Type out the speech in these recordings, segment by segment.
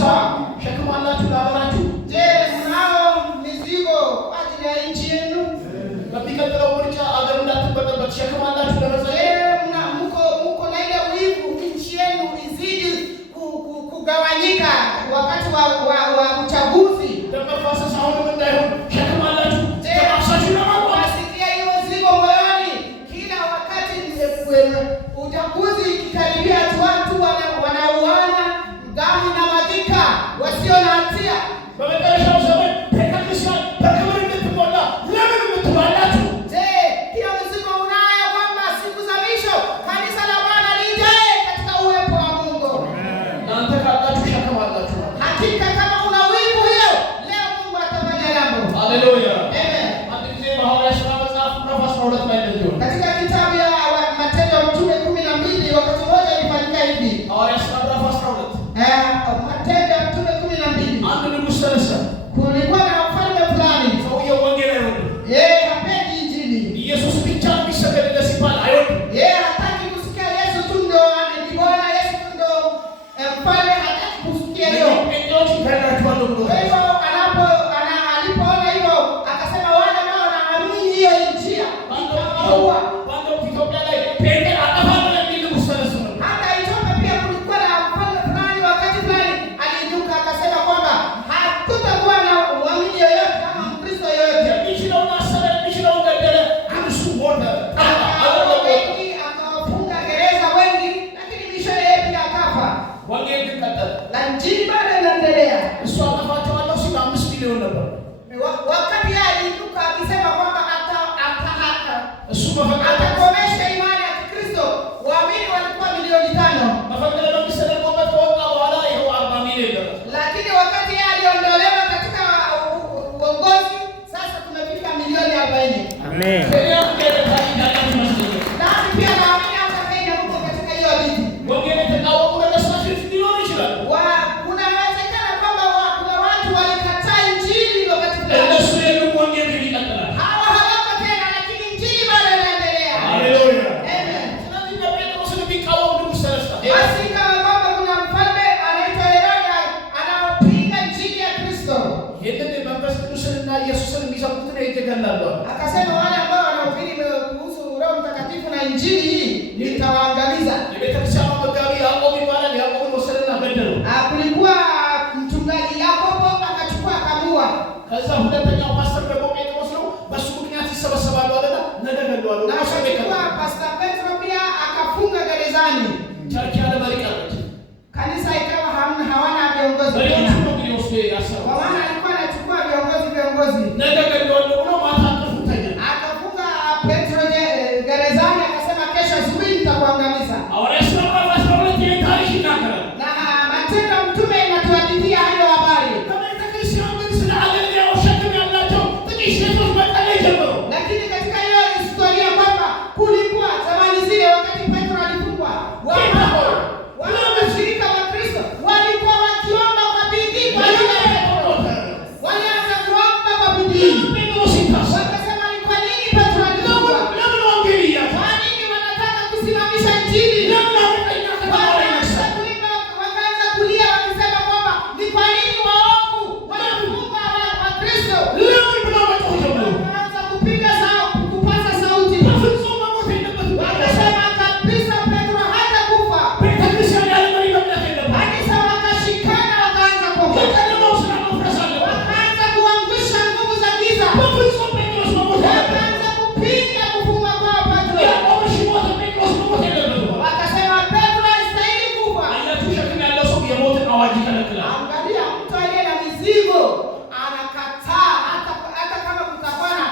ሸክም አላችሁ ለሀገራችሁ? mnao mizigo kwa ajili ya nchi yenu? በሚቀጥለው ምርጫ አገር እንዳትበጠበጥ ሸክም አላችሁ ለመጸለይ? Mko na ile wivu nchi yenu izidi kugawanyika wakati wa uchaguzi. Mafasasa hapo ndayo ሸክም አላችሁ ተማሳችሁ ለማቋ wasikia hiyo zigo moyoni kila wakati uchaguzi ikikaribia watu wanauana damu na madhika wasio na hatia. በመጨረሻው ዘመን ቤተክርስቲያን በክብር እንድትሞላ ለምን ምትባላችሁ? Hiyo mzigo unayo kwamba siku za mwisho kanisa la Bwana lijae katika uwepo wa Mungu. እናንተ ካላችሁ ሸክም አላችሁ። Hakika kama una wivu leo Mungu atafanya jambo. ሃሌሉያ። Amen. አንድ ጊዜ በሐዋርያት ሥራ መጽሐፍ ምዕራፍ 12 ላይ እንደዚህ ነው። Katika kitabu ya Matendo ya Mitume 12 wakati mmoja ilifanyika hivi. ሐዋርያት ሥራ ምዕራፍ 12 Matendo ya Mitume 12. አንድ ንጉሥ ተነሳ። Kulikuwa na mfalme fulani. ሰውየው ወንጌል አይወድም። Hapendi injili. ኢየሱስ ብቻ የሚሰገድለት ሲባል አይወድም። Hataki kusikia Yesu tu ndo ni Bwana, Yesu tu ndo mfalme, hataki kusikia hiyo. ጴንጤዎች ይከራቸዋል ብሎ Kwa hivyo alipoona hivyo akasema wale ambao wanaamini hiyo njia itawaua. ባንዶ ኢትዮጵያ ላይ ጴንጤ አጠፋለሁ የሚል ንጉሥ ተነሳ ነው። Hata Ethiopia pia kulikuwa na mfalme fulani wakati fulani aliinuka akasema kwamba hakutakuwa na muamini yoyote ama Mkristo yoyote. የሚችለውን አሰረ፣ የሚችለውን ገደለ፣ አንሱ ሞተ። Wengi akawafunga gereza wengi, lakini mwisho yeye pia akafa. ወንጌል ግን ቀጠለ። Na injili bado inaendelea. እሱ አጠፋቸዋለሁ ሲል 5 ሚሊዮን ነበር። Wakati yeye aliinuka akisema kwamba እሱ መፈቀደ atakomesha imani ya Kikristo, waamini walikuwa milioni 5. መፈቀደ መንግስት ተደርጎበት ከወጣ በኋላ ይኸው 40 ሚሊዮን ነበር። Lakini wakati yeye aliondolewa katika uongozi, sasa tumefika milioni 40. Amen. ኬንያ ከደታ ይዳላችሁ መስሎኝ Nasi pia naamini hata Kenya huko katika hiyo vitu. ወንጌል የተቃወሙ ነገስታቶች ሊኖሩ ይችላሉ። Kuna uwezekano kwamba kuna watu walikataa injili wakati fulani. እነሱ የሉም፣ ወንጌል ግን ይቀጥላል። Hawa hawako tena, lakini injili bado inaendelea. ሃሌሉያ። Amen. ስለዚህ ጴጥሮስን የሚቃወም ንጉሥ ተነሳ። Basi kama kwamba kuna mfalme anaitwa Herode anaopinga injili ya Kristo. ይህንን መንፈስ ቅዱስንና ኢየሱስን የሚሰሙትን ይገድላሉ። Akasema wale ambao wanahubiri kuhusu Roho Mtakatifu na injili hii nitawaangamiza. የቤተክርስቲያኑ መጋቢ ያዕቆብ ይባላል። ያዕቆብን ወሰደና ገደለው። Kulikuwa mchungaji Yakobo akachukua akamua. ከዛ ሁለተኛው ፓስተር ደግሞ ጴጥሮስ ነው። በሱ ምክንያት ይሰበሰባሉ አለና ነገ ገድለዋል። Na akachukua Pastor Petro pia akafunga gerezani. ቸርች ያለ መሪ ቀረች። Kanisa ikawa hawana viongozi መሪዎቹ tena. ነው እንግዲህ ወስዶ ያሰሩ። Kwa maana alikuwa anachukua viongozi. ነገ ገድለዋለሁ ብሎ ማታ እንቅልፉ ተኛ። Akafunga Petro gerezani akasema kesho asubuhi nitakuangamiza. ሐዋርያት ሥራ ምዕራፍ 12 ይህን ታሪክ ይናገራል። Na Matendo ya Mitume inatuhadithia hayo habari. በቤተክርስቲያን ግን ስለ አገልጋዮች ሸክም ያላቸው ጥቂት ሴቶች መጸለይ ጀመሩ። Lakini katika hiyo historia kwamba kulikuwa zamani zile wakati Petro alifungwa, wale washirika wa Kristo walikuwa wakiomba kwa bidii kwa yule Petro. Walianza kuomba kwa bidii. ጴጥሮስ ይታሰር። Wakasema ni kwa nini Petro alifungwa? ለምን ወንጌል እያለ Kwa nini wanataka kusimamisha injili? ለምን አመፀኛ ከተማ ላይ ነግሳል? Wakaanza kulia wakisema kwamba ni kwa nini waovu wanafunga wa Kristo? ለምን ብለው መጮህ ጀመሩ። Wakaanza kupiga kupaza sauti. በፍጹም መሞት የለበትም። Wakasema kabisa Petro hata kufa. ቤተክርስቲያን ያለ መሪ መምለክ የለበትም። Kanisa wakashikana wakaanza kuomba. የጨለማው ስራ መፍረስ አለበት። Wakaanza kuangusha nguvu za giza. በፍጹም ጴጥሮስ መሞት የለበትም። Wakaanza kupinga kufunga kwa Petro. ያዕቆብ እሺ ሞተ፣ ጴጥሮስ መሞት የለበትም። Wakasema Petro hastahili kufa. አያችሁ፣ ሸክም ያለው ሰው የሞትን አዋጅ ይከለክላል። Angalia mtu aliye na mizigo anakataa hata kama kutakuwa na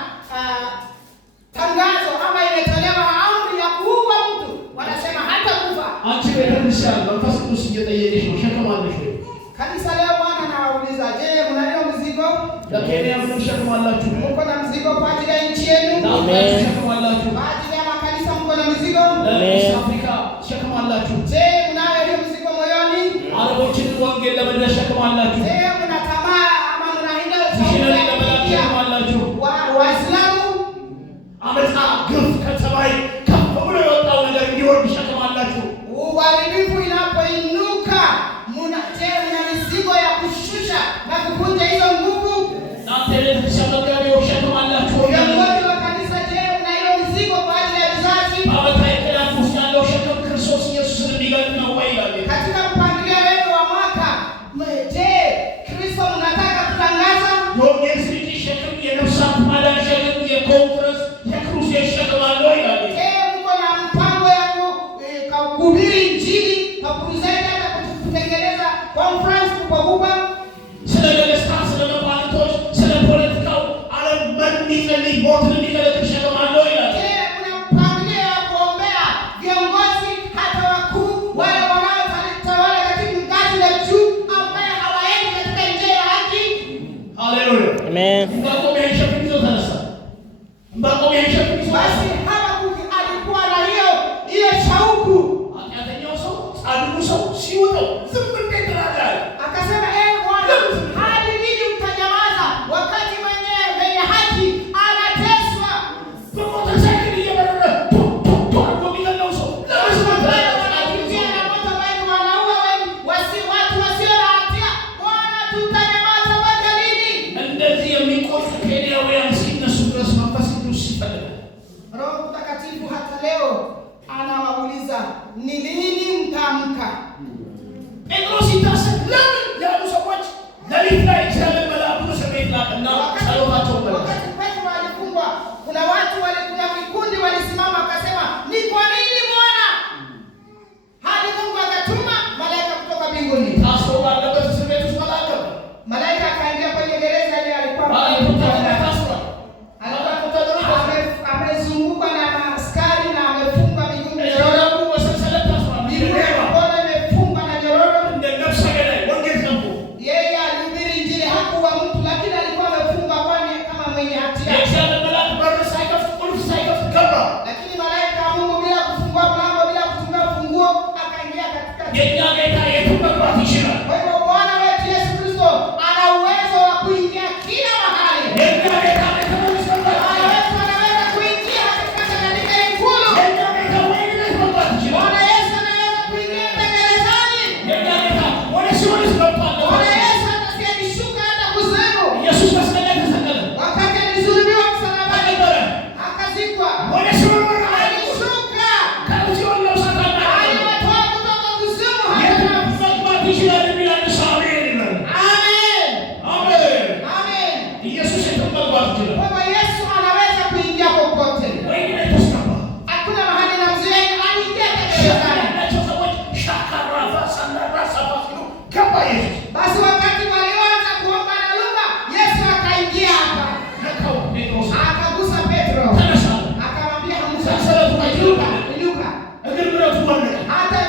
tangazo ama imetolewa amri ya kuua mtu, wanasema hata kufa. አንቺ ቤተክርስቲያን መንፈስ ቅዱስ እየጠየቀሽ ነው፣ ሸክም አለሽ ወይ? Kanisa leo Bwana anawauliza, je, mnalio mzigo? ለኬንያ ምን ሸክም አላችሁ? Mko na mzigo kwa ajili ya nchi yenu? ለአፍሪካ ሸክም አላችሁ? Kwa ajili ya makanisa mko na mizigo? ለኢስት አፍሪካ ሸክም አላችሁ? Je, mnayo hiyo mzigo moyoni? አረቦችን ወንጌል ለመድረስ ሸክም አላችሁ? Je, mna tamaa ama mna hilo ሚሽነሪ ለመላክ ሸክም አላችሁ? Waislamu አመፃ፣ ግፍ ከሰማይ ከፍ ብሎ የወጣው ነገር እንዲወርድ ሸክም አላችሁ? uharibifu inapoinuka, mna mizigo ya Roho Mtakatifu hata leo anawauliza ni lini mtaamka? ጴጥሮስ ይታሰብ ለምን ያሉ ሰዎች ሌሊት ላይ እግዚአብሔር መልአኩን ሰሜት ላከና ጸሎታቸውን መለሰ። Wakati Petro alifungwa, kuna watu kuna vikundi walisimama wakasema, ni kwa nini Bwana? Hadi Mungu akatuma malaika kutoka mbinguni. ታስሮ ባለበት እስር ቤት ውስጥ መልአክ ገባ። Malaika akaingia kwenye gereza ile alikuwa ታስሯል። amezungukwa na askari na amefungwa miguu ጀሮዳሙ በሰንሰለት ታስሯል። mikono imefungwa na nyororo. እንደ ነፍሰ ገዳይ ወንጌል ሰብኮ Yeye alihubiri Injili, hakuwa mtu, lakini alikuwa amefungwa kwani kama mwenye hatia. የእግዚአብሔር መልአክ በር ሳይከፍት ቁልፍ ሳይከፍት ገባ። Lakini malaika wa Mungu bila kufungua mlango, bila kufunga funguo, akaingia katikati. የእኛ ጌታ የትም መግባት ይችላል። Kwa hivyo Bwana wetu Yesu Kristo ana uwezo wa kuingia kila mahali. የእኛ ጌታ ቤተመንግስት መግባት Bwana ይችላል። wetu anaweza kuingia katika ikulu. የእኛ ጌታ ወህኒ ቤት መግባት ይችላል። Bwana Yesu anaweza kuingia gerezani. የእኛ ጌታ ወደ ሲኦል ገብቷል። Bwana Yesu atashuka hata kuzimu. ኢየሱስ መስቀል ላይ ተሰቀለ፣ Wakati alisulubiwa msalabani, ተቀበረ፣ akazikwa, ወደ ሲኦል ወረደ። alishuka, ከሲኦል ነፍሳት አወጣ። aliwatoa kutoka kuzimu የትም hata መግባት ይችላል የሚል አንድ ሰው አሜን ይበል። Amen. አሜን። Amen. ኢየሱስ የትም መግባት ይችላል። Kwa hivyo Yesu anaweza kuingia popote. ወህኒ ቤት ውስጥ ገባ። Hakuna mahali na mzee aliingia gerezani. ያላቸው ሰዎች ሻካራፋ ሳናራ ሳፋ ሲሉ ገባ ኢየሱስ። Basi wakati walioanza kuomba na lugha, Yesu akaingia hapa. ነካው ጴጥሮስ፣ Akagusa Petro. ተነሳ፣ Akamwambia Musa, ሰንሰለቱ inuka, አይችሉም፣ inuka. እግር ብረቱ ወለቀ። Hata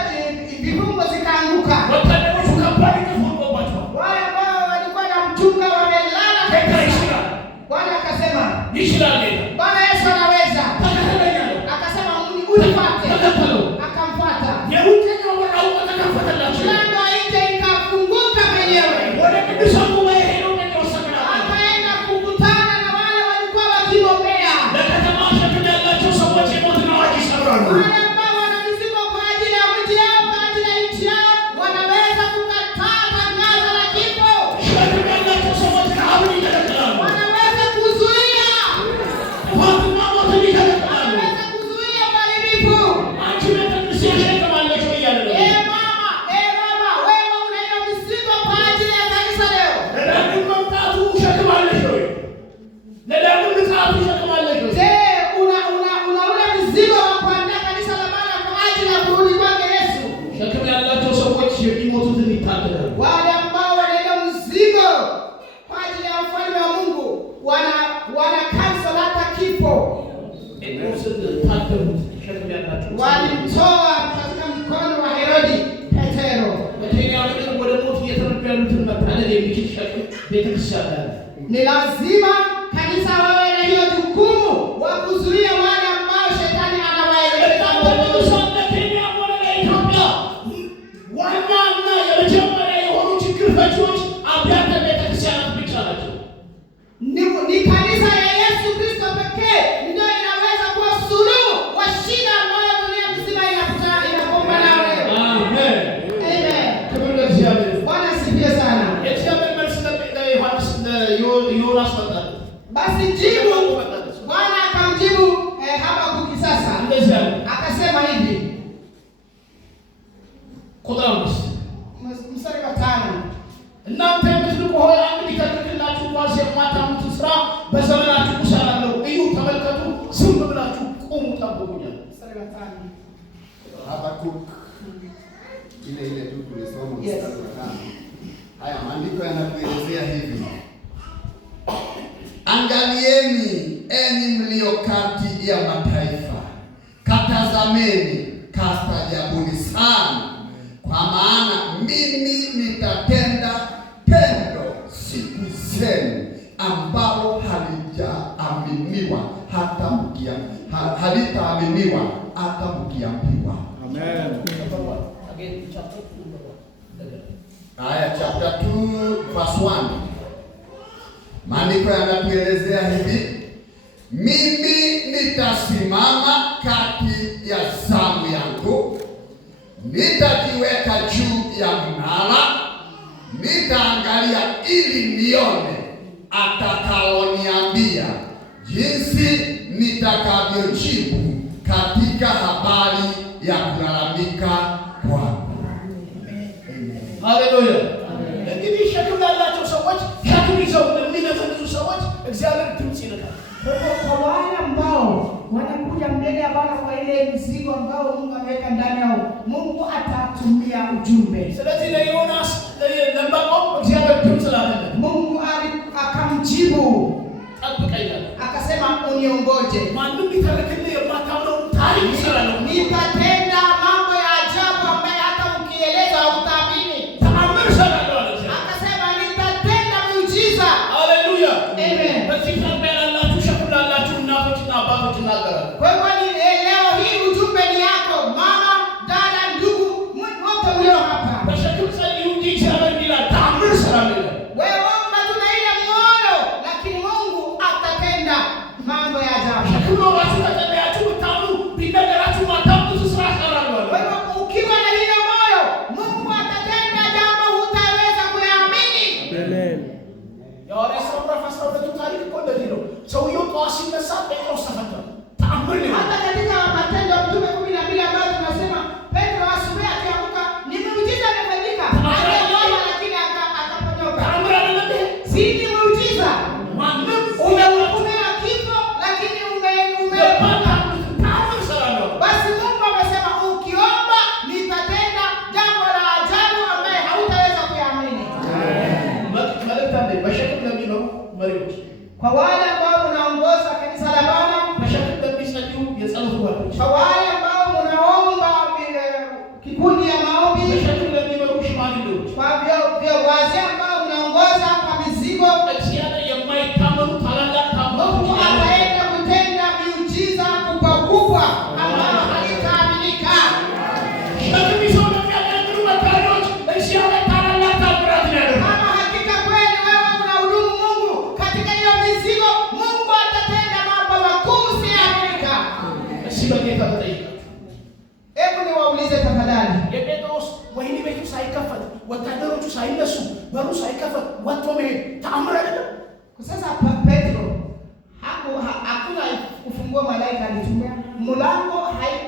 vifungo zikaanguka. ወታደሮቹ ከባድ ግፍ ወርዶባቸዋል። Wale ambao walikuwa na mchunga wamelala. ጌታ ይችላል፣ Bwana akasema, ይችላል ጌታ። Bwana Yesu anaweza. ተከተለኝ አለው። Akasema unifuate. ተከተለው። Akamfuata. የውጭኛው በር አውቆ ተከፈተላቸው። Mlango wa nje ikafunguka mwenyewe. ወደ ቅዱሳን ጉባኤ ሄደው ጴጥሮስ ተገናኘ። Akaenda kukutana na wale walikuwa wakigombea. ለከተማ ሸክም ያላቸው ሰዎች የሞትን አዋጅ ይሰብራሉ። Wale ambao wana mizigo kwa ajili ya mji yao, kwa ajili ya nchi yao, wanaweza kukataa tangazo la kifo. ሸክም ያላቸው ሰዎች ረሃብን ይከለክላሉ። Wanaweza kuzuia. ጥፋትና ሞትን ይከለክላሉ። Wanaweza kuzuia uharibifu. አንቺ ቤተክርስቲያን ሸክም አለሽ ወይ እያለ ነው። Mama, wewe una hiyo mizigo kwa ajili ya kanisa leo. ለዳግም መምጣቱ ሸክም አለሽ ወይ? ለዳግም ምጽአቱ ሸክም አለሽ ወይ? Je, una ule mzigo wa kuandaa kanisa la Bwana kwa ajili ya kurudi kwake Yesu? ሸክም ያላቸው ሰዎች የሚሞቱትን ይታደጋሉ። Wale ambao wana hiyo mzigo kwa ajili ya ufalme wa Mungu wana cancel hata kifo. ጴጥሮስን ታደጉት። ሸክም ያላቸው Walimtoa katika mkono wa Herodi Petero. በኬንያ ምድር ወደ ሞት እየተረዱ ያሉትን መታደግ የሚችል ሸክም ቤተክርስቲያን አለ። Ni lazima kanisa wawe na hiyo jukumu wa kuzuia wale ambao shetani anawaelekeza moto. ቅዱሳን ለኬንያ ሆነ ለኢትዮጵያ ዋናና የመጀመሪያ የሆኑ ችግር ፈቺዎች አብያተ ቤተክርስቲያናት ብቻ ናቸው። Ni kanisa ya Yesu Kristo pekee ndio inaweza kuwa suluhu wa shida ambayo dunia nzima inakumbana nayo. አሜን። Amen. ክብር ለእግዚአብሔር። Bwana asifiwe sana. የእግዚአብሔር መልስ ለዮሐንስ ለዮናስ መጣለት። Basi jibu Bwana akamjibu Habakuki sasa. እንደዚህ አለ። Akasema hivi. ቁጥር 5 Mstari wa 5. እናንተ የምትንቁ ሆይ አንድ ሊተርክላችሁ እንኳን የማታምኑትን ስራ በዘመናችሁ እሰራለሁ። እዩ፣ ተመልከቱ፣ ዝም ብላችሁ ቁሙ፣ ጠብቁኛል። Mstari wa 5. Habakuk ile tu tulisoma Yes. mstari wa 5. Haya maandiko yanatuelezea hivi: angalieni enyi mlio kati ya mataifa, katazameni, kastaajabuni sana, kwa maana mimi nitatenda tendo siku zenu ambalo halitaaminiwa hata mkiambiwa. Amen. Aya, chapter 2 verse 1. Maandiko yanatuelezea hivi: mimi nitasimama kati ya zamu yangu, nitajiweka juu ya mnara, nitaangalia ili nione atakaloniambia jinsi nitakavyojibu katika habari ya kulalamika kwako. Haleluya. እንግዲህ ሸክም ያላቸው ሰዎች ሸክም ይዘው የሚነዘንዙ ሰዎች እግዚአብሔር ድምፅ ይልካል። Kwa wale ambao wanakuja mbele ya Bwana kwa ile mzigo ambao Mungu ameweka ndani yao, Mungu atatumia ujumbe. ስለዚህ ለዮናስ ለዕንባቆም እግዚአብሔር ድምፅ ላከለት። Mungu akamjibu ጠብቀኛል፣ akasema uniongoje. ማንም ቢተርክልህ የማታምነው ታሪክ ይሰራል። Nitatenda mambo ya ajabu ambayo hata ukieleza hutaamini. ተአምር እሰራለሁ አለ። Akasema nitatenda miujiza. ሃሌሉያ። Amen. በዚህ ቀን ያላችሁ ሸክም ላላችሁ እናቶችና አባቶች እናገራለሁ። Kwa hivyo leo hii ujumbe ni yako mama, dada, ndugu, wote mlio hapa. በሸክም ጸልዩ እንጂ እግዚአብሔር ይላል ተአምር እሰራለሁ። Wewe omba tu na ile moyo, lakini Mungu atatenda mambo ya ajabu. ሸክም ኖራችሁ ተጸለያችሁ ብታምኑ ቢነገራችሁ ማታምኑት ስራ እሰራለሁ አለ። Kwa hivyo ukiwa na ile moyo, Mungu atatenda jambo hutaweza kuamini. Amen. የሐዋርያት ሥራ ምዕራፍ 12 ታሪክ እኮ እንደዚህ ነው። ሰውየው ጠዋት ሲነሳ ጴጥሮስ ተፈታ። ተአምር ነው። Hata katika Matendo ya Mitume 12 ambayo tunasema Petro asubuhi akiamka ni muujiza umefanyika. Aliona lakini akaponyoka. ተአምር አይደለም ይሄ? Si ni muujiza. ማንም Umehukumiwa kifo lakini ተአምር እሰራለሁ። basi Mungu amesema ukiomba nitatenda jambo la ajabu ambaye hautaweza kuamini. መልእክት አለኝ በሸክም ለሚኖሩ መሪዎች፣ Kwa wale ambao mnaongoza kanisa la Bwana, በሸክም ለሚጸልዩ የጸሎት ጓዶች፣ kwa wale ambao mnaomba kikundi ya maombi, በሸክም ለሚኖሩ ሽማግሌዎች፣ kwa wazee ambao mnaongoza kwa mizigo, እግዚአብሔር የማይታመኑ ታላላቅ Mungu ታምራት ataenda kutenda miujiza kubwa kubwa ambayo haitaaminika. ሸክም ይዘው ለሚያገለግሉ መካሪዎች እግዚአብሔር ታላላቅ ታምራት ያደርጋል። Kama hakika kweli wewe unahudumu Mungu katika hiyo mizigo, Mungu atatenda mambo makuu usiyoaminika. እሺ በጌታ ተጠይቃችሁ Hebu niwaulize tafadhali. የጴጥሮስ ወህኒ ቤቱ ሳይከፈት ወታደሮቹ ሳይነሱ በሩ ሳይከፈት ወጥቶ መሄድ ተአምር አይደለም? Sasa Petro hakuna kufungua, malaika alitumia mlango,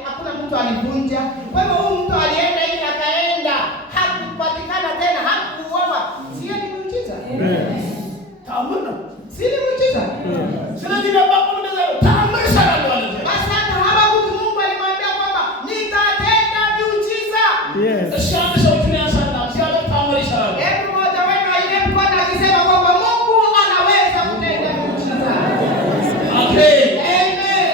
hakuna mtu alivunja. Kwa hivyo huyu mtu alienda ili akaenda, hakupatikana tena, hakuuawa. Sio ni muujiza? ተአምር ነው። Si ni muujiza? ስለዚህ ዕንባቆም እንደዛ ነው፣ ተአምር እሰራለሁ አለ። Basi hata Habakuki Mungu alimwambia kwamba nitatenda miujiza. Yes. እሺ አንድ ሰው እጁን ያንሳና እግዚአብሔር ተአምር ይሰራል። Hebu mmoja wenu ainue mkono akisema kwamba Mungu anaweza kutenda miujiza. አሜን። Amen.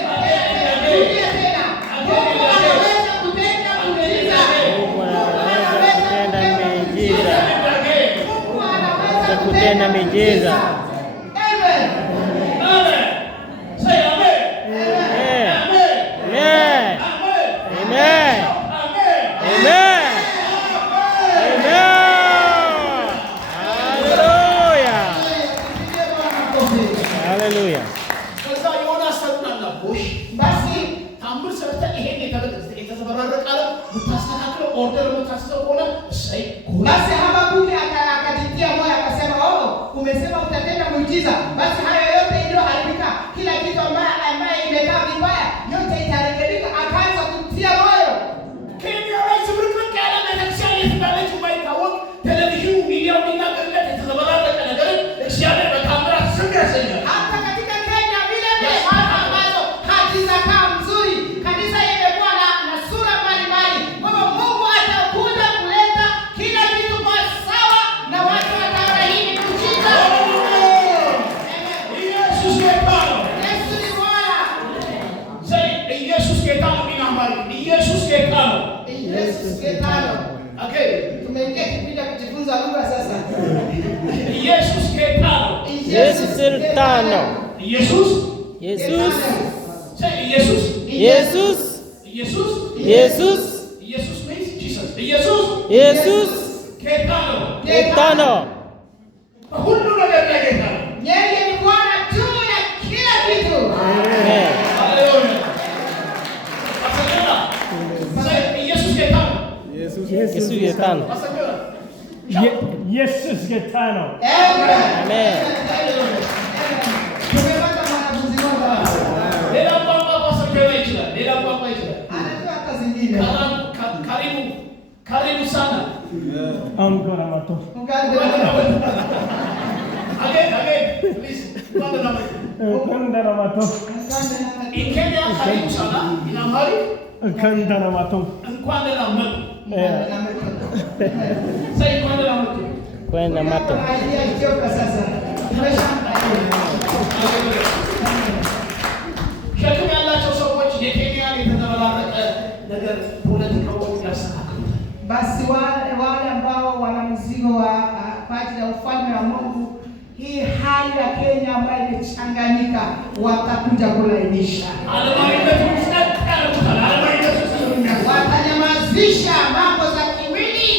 Rudia tena. Mungu anaweza kutenda miujiza. Mungu anaweza kutenda miujiza. Mungu anaweza kutenda miujiza. Amen. አሜን። say አሜን። Amen. አሜን። Amen. አሜን። Amen. አሜን። Amen. Amen. Hallelujah. Hallelujah. ከዛ ዮናስ ተጽናና። ቦሽ Basi ተአምር ሰርተህ ይሄን የተዘበራረቀ ዓለም ብታስተካክለው ኦርደር የምታስይዘው ከሆነ እሰይ ጎላ basi Habakuki akajitia moyo akasema, umesema utatenda muujiza. Basi hayo yote iliyoharibika, kila kitu ambaye imekaa vibaya, yote itarekebika. Akaanza kutia moyo. ኬንያ ላይ ዝብርቅርቅ ያለ ቤተክርስቲያን የት እንዳለች የማይታወቅ ቴሌቪዥኑ ሚዲያው የሚናገርለት የተዘበራረቀ ነገርን እግዚአብሔር በታምራት ዝም ያሰኛል። Hata katika Kenya vile vile mahali ambazo hazijakaa mzuri, kanisa imekuwa na sura mbalimbali. Kwa hivyo Mungu atakuja kuleta kila kitu kwa sawa na watu wataona hii ni muujiza. ኢየሱስ ጌታ ነው። Yesu ni Bwana. ዘይ ኢየሱስ ጌታ ነው። ኢናማሪ ኢየሱስ ጌታ ነው። Yesu Ketano. ኦኬ Tumeingia kipindi cha kujifunza lugha sasa. ኢየሱስ ጌታ ነው። Yesus Ketano. ኢየሱስ Jesus. ዘይ ኢየሱስ Jesus. ኢየሱስ Jesus. ኢየሱስ means Jesus ኢየሱስ Jesus ጌታ ነው። Ketano. ሁሉ ነገር ላይ ጌታ ነው። Yeye ni Bwana juu ya kila kitu. Amen. ሃሌሉያ አሰገና ዘይ ኢየሱስ ጌታ ነው። Yesu Ketano. አሰገና Yesus Getano. Amen. Amen. Tumepata mwanafunzi mmoja hapa. ሌላ nyingine. Karibu sana. Ancora amato. Again, please. Kandara amato. In Kenya, karibu sana. In Amharic, Kandara amato. Kwandala Mato. Say Kwandala Mato. Kwenda mato. Idea ichoka sasa. ሸክም ያላቸው ሰዎች የኬንያ የተዘበራረቀ ነገር ፖለቲካው ያስተካክሉ። Basi wale ambao wana mzigo wa kwa ajili ya ufalme wa Mungu, hii hali ya Kenya ambayo imechanganyika watakuja kulainisha. Watanyamazisha mambo za kimwili.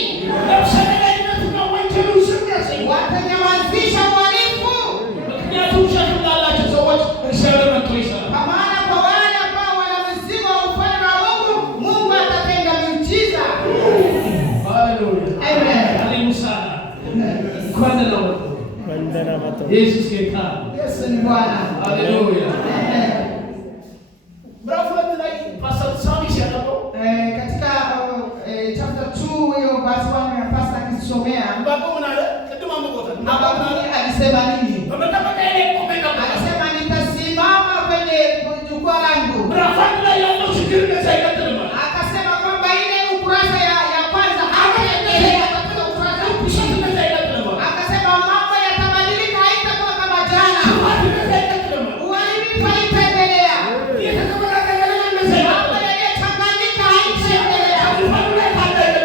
Watanyamazisha uhalifu. Kwa maana kwa wale ambao wana mzigo wa ufalme wa Mungu, Mungu atatenda miujiza. Hallelujah. Amen. Karibu sana. Kwandala Mato. Kwenda mato. Yesu keta. Yesu ni Bwana. Hallelujah. Amen. Bravo tunai pastor Sami Shadabo. Katika chapter 2 hiyo verse 1 ya pastor akisomea, Baba unaona kitu mambo yote. Abrahamu alisema nini? Tunataka ile kumeka. Alisema nitasimama kwenye jukwaa langu. Bravo tunai ndio shikiri zaidi tena. Akasema kwamba ile ukurasa ya kwanza haitaendelea katika ukurasa wa pili. Akasema mambo yatabadilika, haitakuwa kama jana. Uhalifu haitaendelea. Mambo yaliyochanganyika haitaendelea.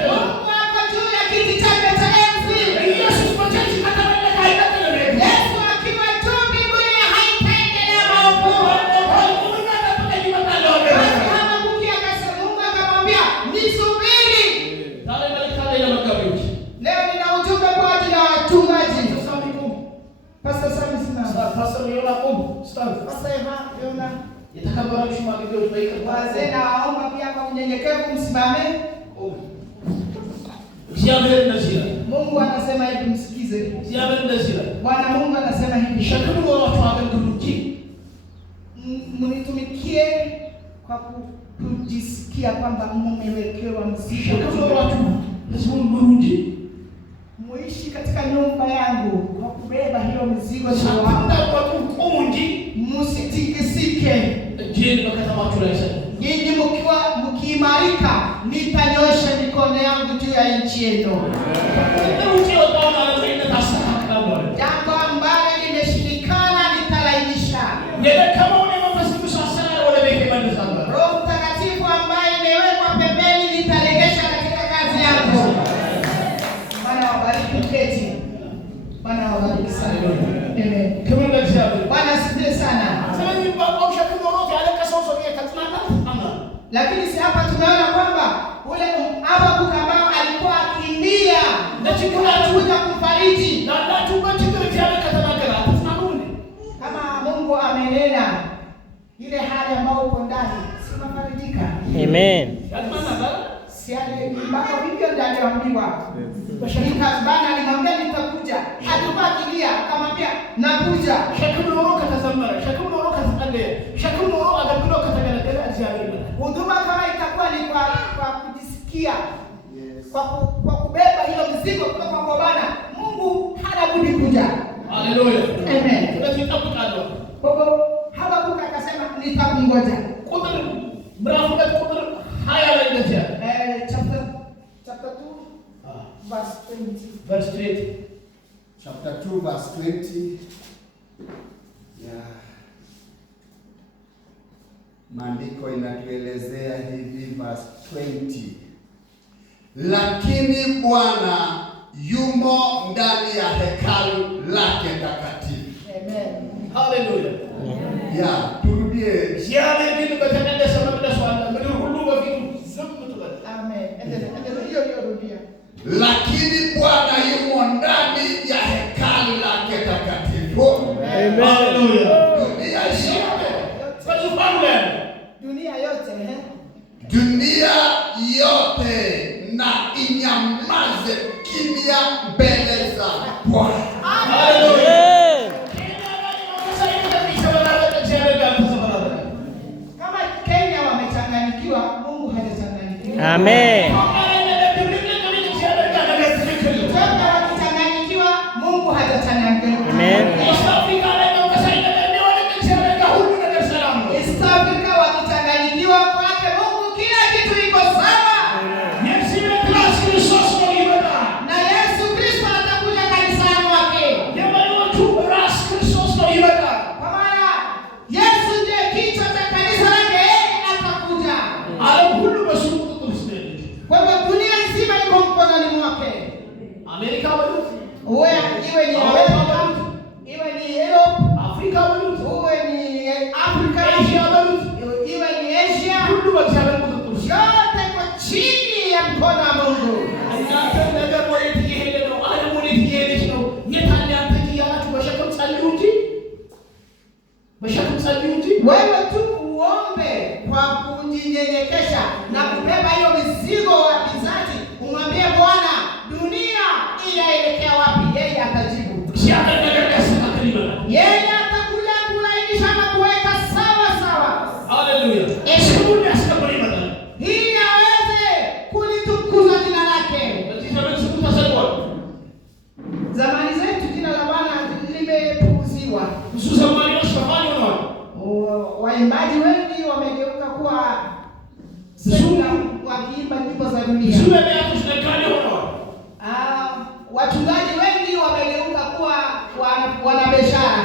Mungu ako juu ya kiti chake cha enzi. Yesu akiwa juu mbinguni haitaendelea maovu. Basi Habakuki akasema, Mungu akamwambia nisubiri. Leo nina ujumbe kwa ajili ya wachungaji. Pastor Sami simama. Pastor Yona stand. Pastor Yona. Yatakabariki shimagio tuweka. Wazee na waomba pia kwa unyenyekevu msimame. Siameni ndazira. Mungu anasema hivi, msikize. Siameni ndazira. Bwana Mungu anasema hivi, Shakuru wa watu wameguruki. mnitumikie kwa kujisikia kwamba mmewekewa mzigo. Shakuru wa watu lazima mrudi. Muishi katika nyumba yangu kwa kubeba hiyo mzigo Shakuru wao. watu kundi. Msitikisike. Jeni bakata watu raisa. Nyinyi mkiimarika, nitanyosha mikono yangu juu ya nchi yenu. Jambo ambalo limeshindikana nitalainisha. Roho Mtakatifu ambaye imewekwa pembeni nitaregesha katika kazi yako. Bwana wabariki keti. Bwana wabariki sana. Amen. Bwana asifiwe sana. Lakini si hapa tumeona kwamba ule Habakuki ambao alikuwa akilia na chakula kuja kumfariji. Kama Mungu amenena ile hali ambayo uko ndani, si unafarijika. Amen. Si mpaka hivyo ndio aliambiwa. Shirika bana alimwambia nitakuja. Alikuwa akilia akamwambia nakuja. Huduma kama itakuwa ni kwa kujisikia, kwa kubeba hilo mzigo kutoka kwa Bwana, Mungu hana budi kuja. Hallelujah. Amen. Tunazitakutajwa. Kwa hivyo Habakuki akasema nitakungoja. Chapter 2 verse 20. Chapter 2 verse 20. Yeah. Maandiko inatuelezea hivi verse 20. Lakini Bwana yumo ndani ya hekalu lake takatifu. Amen. Hallelujah. Yeah, turudie. Amen. Endelea hiyo rudia. Lakini Bwana yumo ndani ya hekalu lake takatifu. Amen. Hallelujah. Dunia yote na inyamaze kimya mbele za Bwana. Hallelujah. Kama Kenya wamechanganyikiwa, Mungu hajachanganyikiwa. Amen. Toka wakichanganyikiwa, Mungu hatachanganyikiwa. Amen. East Africa wakichanganyikiwa kwake Mungu kila kitu iko sawa. Na Yesu Kristo atakuja kanisani wake. Kwa maana Yesu ndiye kichwa cha kanisa lake, yeye atakuja. Kwa hivyo dunia nzima iko mkononi mwake. Uwe iwe ni Amerika, iwe ni Europe, uwe ni Afrika, iwe ni Asia, yote kwa chini ya mkono wa Mungu. Wewe tu uombe kwa kujinyenyekesha na kubeba hiyo mizigo wa kizazi, umwambie Bwana, dunia inaelekea wapi? Yeye atajibu. Yeye atakuja kulainisha na kuweka sawa sawa. Hii aweze kulitukuza jina lake. Zamani zetu jina la Bwana limepuuziwa. Waimbaji wengi wamegeuka kuwa wakiimba nyimbo za dunia. Wachungaji wengi wamegeuka kuwa wanabiashara.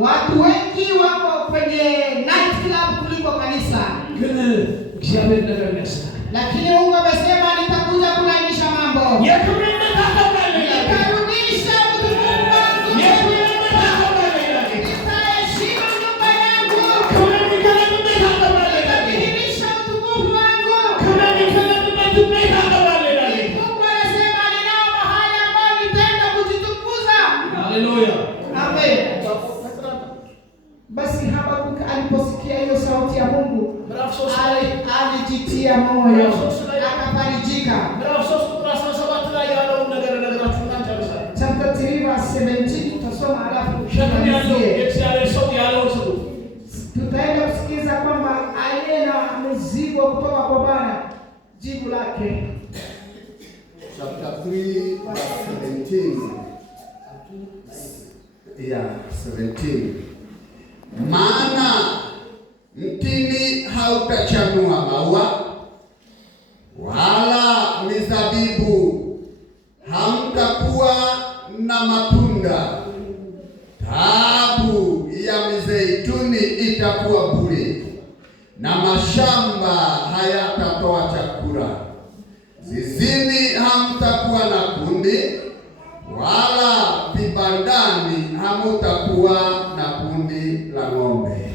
Watu wengi wako kwenye night club kuliko kanisa. Lakini Mungu amesema nitakuja kulainisha mambo. Nitarudisha utukufu wangu. Nitaheshimu nyumba yangu. Nitadhihirisha utukufu wangu. Mungu anasema ninao mahali ambapo nitaenda kujitukuza. Amen. Basi Habakuk aliposikia hiyo sauti ya Mungu, alijitia moyo, akafarijika. Chapter 3 verse 17 tutasoma alafu tutaenda kusikiza kwamba aliye na mzigo kutoka kwa Bwana jibu lake. Chapter 3 verse 17. Yeah, 17. Maana mtini hautachanua maua, wala mizabibu hamtakuwa na matunda. Taabu ya mizeituni itakuwa bure, na mashamba hayatatoa chakula. Zizini hamtakuwa na kundi, wala vibandani hamutakuwa na kundi la ng'ombe.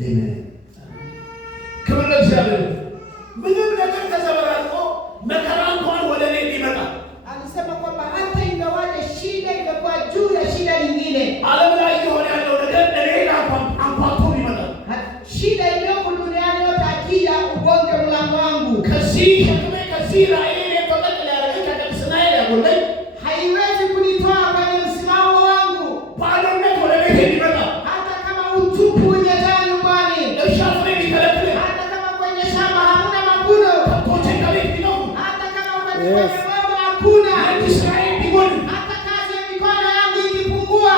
Amen. Alisema kwamba hata ingawaje shida imekuwa juu ya shida nyingine, shida iliyoko duniani yote akija ugonge mlango wangu, haiwezi kunitoa kwenye msimamo wangu. Hata kama utupu umejaa nyumbani, hata kama kwenye shamba hamuna mavuno, hata kama kwenye mambo hakuna, hata kazi ya mikono yangu ikipungua,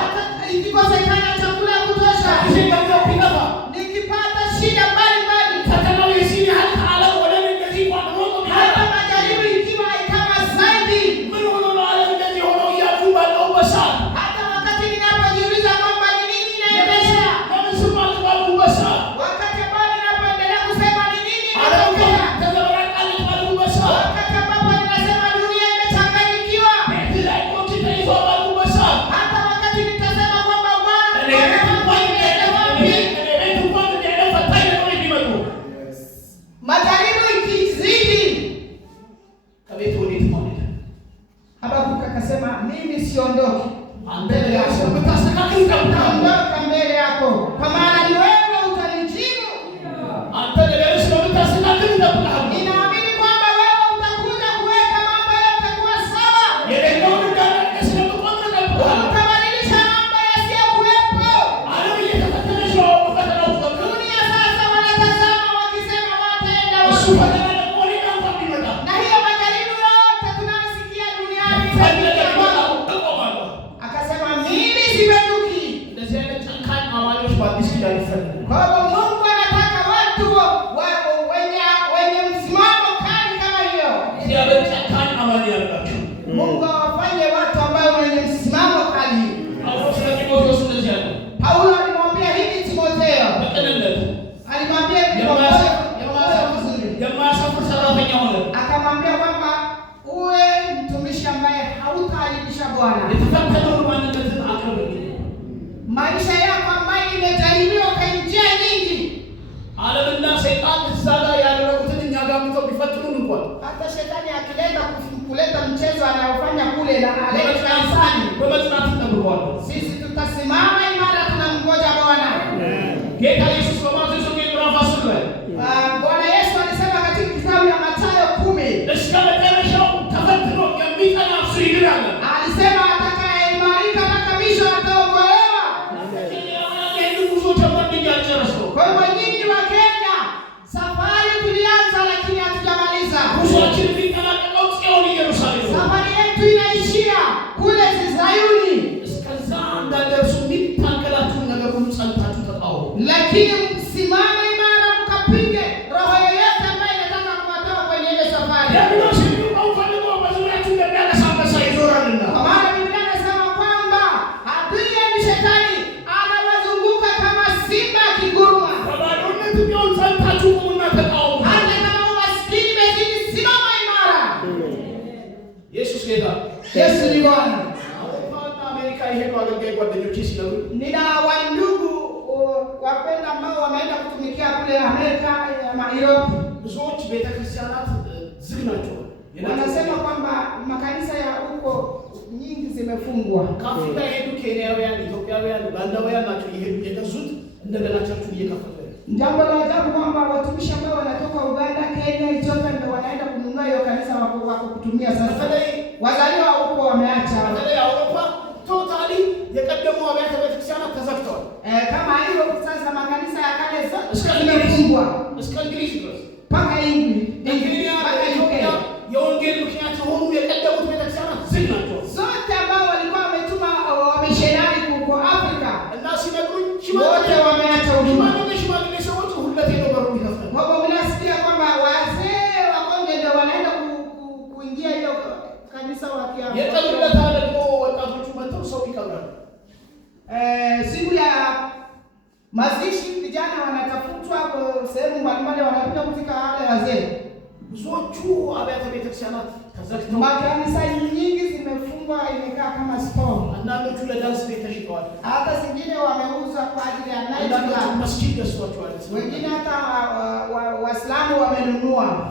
hata ikikosekana chakula ya kutosha, nikipata shida mbalimbali, hata majaribu ikiwa ikawa zaidi, hata wakati ninapojiuliza kwamba ni nini inaendelea, wakati ambao ninapoendelea kusema ni nini inatokea, Kwa hivyo Mungu anataka watu wenye msimamo kali kama hiyo. Mungu awafanye watu ambao wenye msimamo kali. Paulo alimwambia hivi Timotheo. Alimwambia akamwambia kwamba uwe mtumishi ambaye hautaharibisha Bwana. Maisha yako ambayo imejaribiwa kwa njia nyingi. Hata shetani akileta kuleta mchezo anayofanya kule na aleta kanisani. Sisi tutasimama imara tunamngoja Bwana. Bwana Yesu alisema katika kitabu ya Mathayo 10. Alisema atakayeimarika mpaka mwisho ataokolewa. Kwa hivyo nyinyi wa Kenya, safari tulianza lakini hatujamaliza. Safari yetu inaishia kule Zayuni. Lakini msimame imara mkapinge roho yoyote ambayo inataka kuwatoa kwenye ile safari. Kwa maana Biblia inasema kwamba adui ni shetani anawazunguka kama simba akiguruma. Hata kama umaskini umezidi, simama imara. Yesu ni Bwana. Nina wandugu wapenda ambao wameenda kutumikia kule Amerika ya Europe. Wanasema kwamba makanisa ya huko nyingi zimefungwa. Jambo la ajabu kwamba watumishi ambao wanatoka Uganda, Kenya, Ethiopia ndio wanaenda kununua hiyo kanisa wako kutumia sasa. Wazaliwa huko wameacha. Kama hiyo sasa makanisa ya kale zimefungwa. Paka zote ambao walikuwa wametuma wamishonari huko Afrika wote wameacha huduma. Wao unasikia kwamba wazee wa Kongo ndio wanaenda kuingia hiyo kanisa wakiamua. Siku ya mazishi vijana wanatafutwa kwa sehemu mbalimbali, wanakuja kufika wale wazee. Makanisa nyingi zimefungwa, imekaa kama store. Hata zingine wameuza kwa ajili ya night club. Wengine hata Waislamu wamenunua.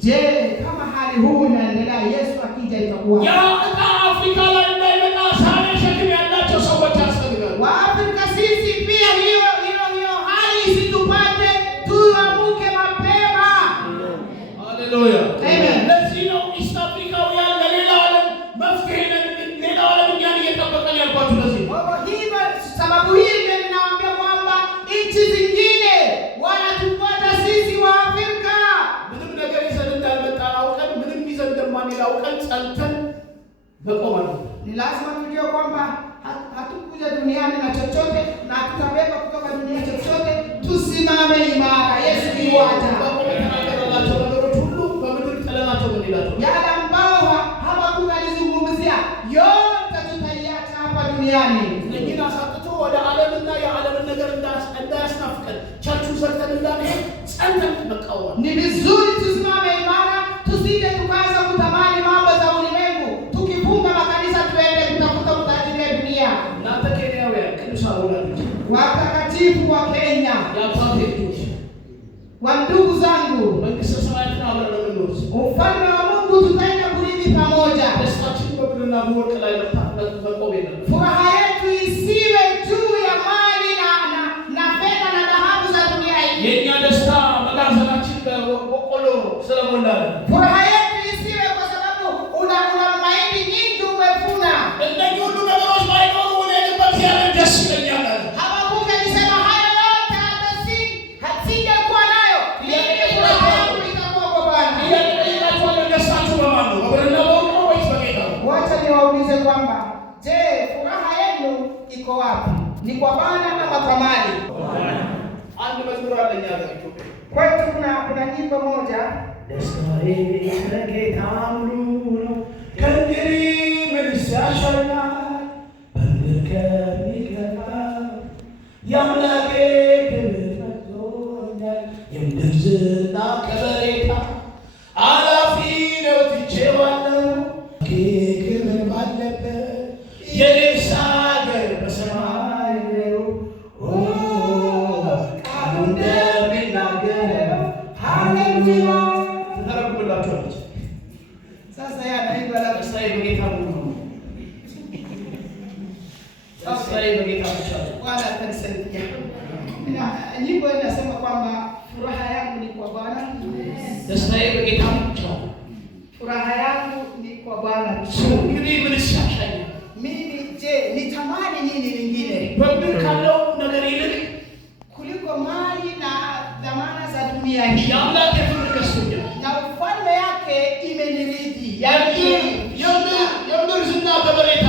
Je, kama hali huu inaendelea, Yesu akija itakuwa? Waafrika sisi pia hiyo hali isitupate, tuamke mapema. Haleluya. Amen. Sababu hii ndio ninawaambia kwamba nchi zingine wanatufuata sisi wa Afrika. Ni lazima tujue kwamba hatukuja duniani na chochote na tutabeba kutoka dunia chochote. Tusimame imara. Yesu ni waja. Yale ambao hawakuzungumzia yote tutaiacha hapa duniani. Ni vizuri tusimame imara, tusije tukaanza kutamani mambo za ulimwengu. Tukifunga makanisa tuende kutafuta utajiri wa dunia. Watakatifu wa Kenya, wa ndugu zangu, ufalme wa Mungu tutaenda kurithi pamoja. Furaha yetu isiwe juu ya mali na fedha na dhahabu za dunia hii. Furaha yetu isiwe kwa sababu una mahindi nyingi umevuna. Habakuki alisema hayo yote hatingekuwa nayo. Furaha yangu itakuwa kwa Bwana. Wacha niwaulize kwamba je, kwa Bwana ama kwa mali? አንድ መዝሙር አለኝ አለ ኢትዮጵያ Kwetu kuna nyimbo moja, ደስታዬ ለጌታ ሙሉ ነው ከእንግዲህ ምንስ ያሻኛል በምድር ከሚገባው የአምላኬ ክብር መጥቶኛል የምድር ዝና ከበሬታ አላፊ ነው ትቼዋለሁ ክብር ባለበት የኔስ አገር በሰማይ ነው ቃሉ እንደሚናገረው ሃሌሉያ ተተረጉምላችኋለች። sasa yanaimba la ደስታዬ በጌታ ሙሉ ነው ደስታዬ በጌታ ብቻ ነው Bwana atanisaidia. Nyimbo inasema kwamba furaha yangu ni kwa Bwana. ደስታዬ በጌታ ብቻ ነው Furaha yangu ni kwa Bwana. እንግዲህ ምንስ ያሻኛል Mimi je, nitamani nini lingine በምድር ካለው ነገር ይልቅ kuliko mali na dhamana za dunia hii? የአምላክ ፍቅር ገዝቶኛል Na ufalme yake imeniridhi. የምድር ዝና ከበሬታ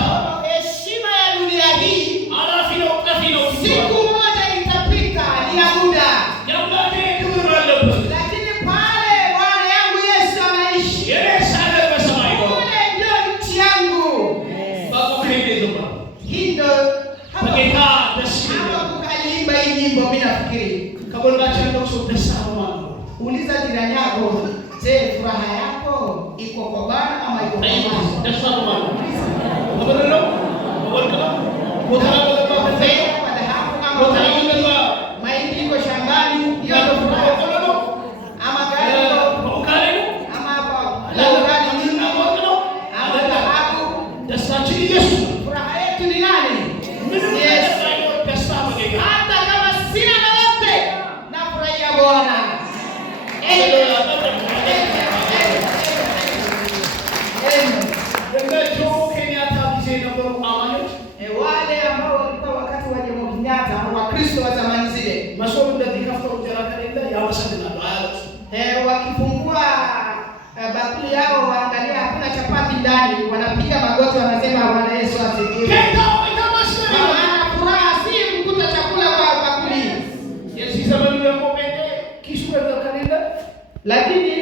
Heshima ya dunia hii አላፊ ነው ጠፊ ነው siku moja itapita, ni ya muda. የአምላኬ ክብር ባለበት Lakini pale Bwana yangu Yesu anaishi, የኔስ አገር በሰማይ ነው kule ndio nchi yangu. በቆሜ ይዘማ Hii ndio በጌታ ደስ hapa ይላል kukalimba hii nyimbo. Mimi nafikiri ከጎናችን ያለው ሰው ደስታ ነው ማለት ነው uliza jirani yako, je, furaha yako iko kwa Bwana ama iko kwa mali? ደስታ ነው ማለት ነው ከብር ነው ከወርቅ ነው ቦታ ገባ Fedha, kwa dhahabu ama ቦታ mahindi? ገባ Mahindi iko shambani, hiyo ndio furaha yako? Ama gari iko, በውካሌ ነው ama kwa gari nyingi, ወርቅ ነው ama dhahabu? ደስታችን ኢየሱስ ነው Furaha yetu ni nani? ምንም Yes. ደስታ በጌታ Hata kama sina lolote, nafurahia Bwana. የጆሞ ኬንያታ ጊዜ የነበሩ አማኞች Wale ambao walikuwa wakati wa Jomo Kenyatta, Wakristo wa zamani zile, መሶብ እንደዚህ ከፍተው እንጀራ ከሌለ ያመሰግናሉ አያለቅሱ wakifungua bakuli yao waangalia hakuna chapati ndani, wanapiga magoti, wanasema Bwana Yesu asifiwe. ጌታ ሆይ ተመስገን Maana furaha si kukuta chakula kwa bakuli. የዚህ ዘመኑ ደግሞ ጴንጤ ኪሱ ገንዘብ ከሌለ Lakini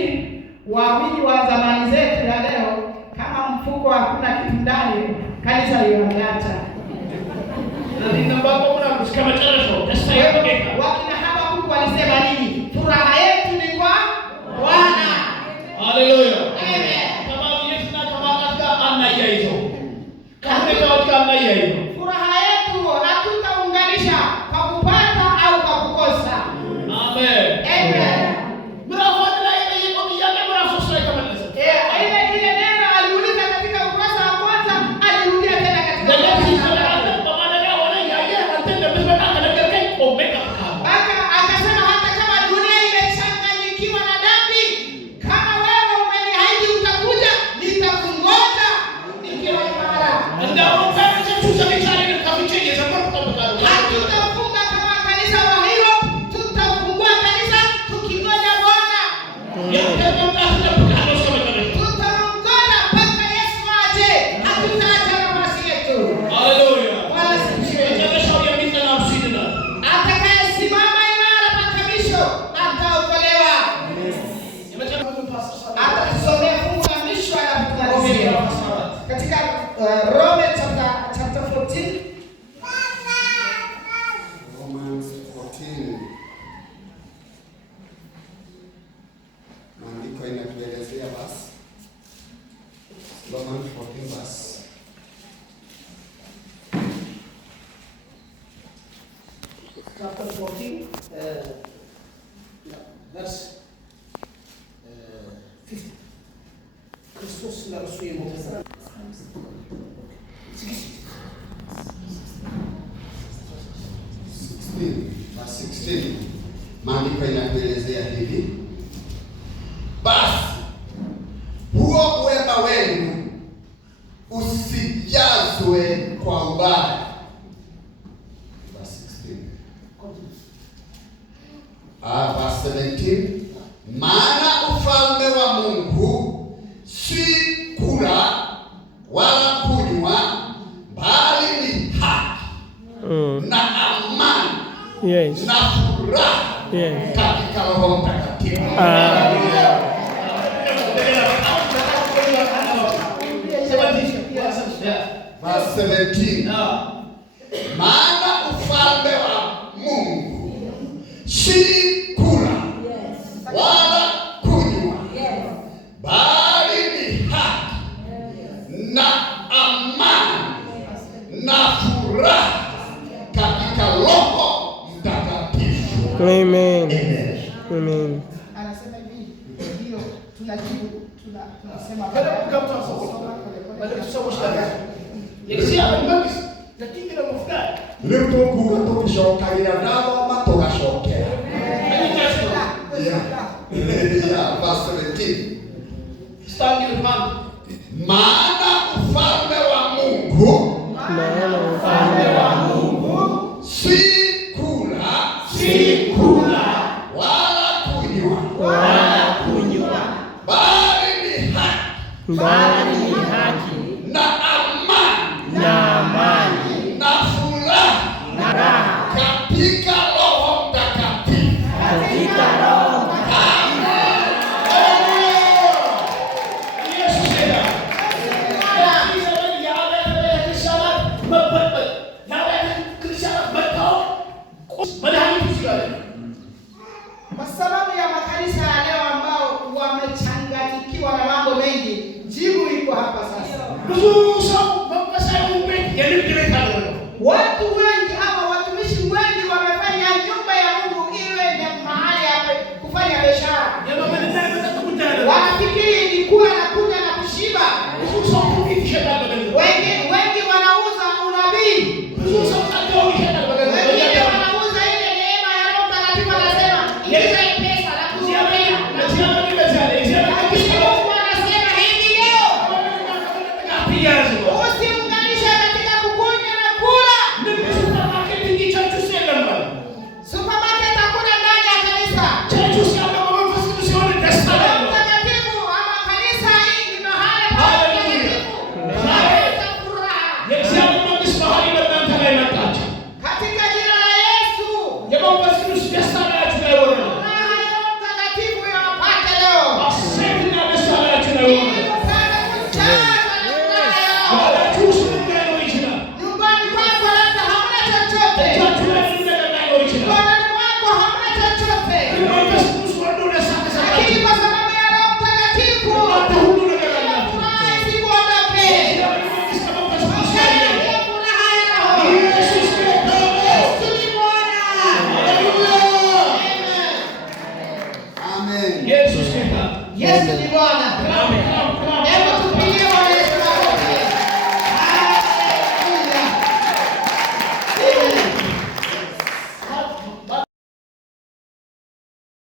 waamini wa zamani zetu ya leo, kama mfuko hakuna kitu ndani, kanisa limeacha. ስለዚህ ነባቆ ምናምን እስከ መጨረሻው ደስታዬ በጌታ Wakina Habakuku walisema nini? Furaha yetu ni kwa Bwana. ሃሌሉያ Amen. ከማግኘትና ከማጣት ጋር አናያይዘው ከሁኔታዎች ጋር አናያይዘው Furaha yetu hatutaunganisha kwa kupata au kwa kukosa. አሜን Amen. ምዕራፍ አንድ ላይ የጠየቀው ጥያቄ ምዕራፍ 3 ላይ ተመለሰ Ile neno aliuliza katika ukurasa wa kwanza, alirudia tena katika ነገር ukurasa wa ሲሰራለ pili. በማደሪያ ሆነ ያየ አንተ እንደምትመጣ ከነገርከኝ ቆሜ ጠብቃለሁ Mpaka akasema hata kama dunia imechanganyikiwa na dhambi, kama wewe umeniahidi utakuja, nitakungoja nikiwa imara. እንደውም ከረጀቹ ዘመቻለን ከፍቼ እየዘመርኩ ጠብቃለሁ Hatutafunga kama kanisa wa hilo, tutafungua kanisa tukingoja Bwana. ያንተ መምጣት ጠብቃለሁ እስከ መጨረሻ Tutamngoja mpaka Yesu aje, hatutaacha nafasi yetu. ሃሌሉያ Bwana asifiwe. መጨረሻው የሚጠና እርሱ ይድናል Atakayesimama imara mpaka mwisho ataokolewa. የመጨረሻው ፓስተር Atatusomea fungu la mwisho alafu tumalizie. Katika Rome chapter 14. Romans 14. Maandiko inatuelezea basi. Romans 14 basi. chapter 14 verse 50 ክርስቶስ ለእርሱ የሞተ ስራ Verse 16. Maandiko inatuelezea hivi. Basi huo wema wenu usijazwe kwa ubaya. Verse 16. Verse 17. Maana ufalme wa Mungu si kula wala kunywa, bali ni haki na Yes. na furaha Yes. katika Roho Mtakatifu. Verse 17. Maana ufalme wa Mungu si kula wala kunywa, bali ni haki na amani na furaha katika Roho Mtakatifu. Amen. Amen. Anasema hivi, ndio tunajibu tunasema Rĩu tũkuga tũgĩcokagira ndathoma tũgacokera. Verse 17. Maana ufalme wa Mungu si kula wala kunywa, bali ni haki na amani na furaha katika Roho Mtakatifu. But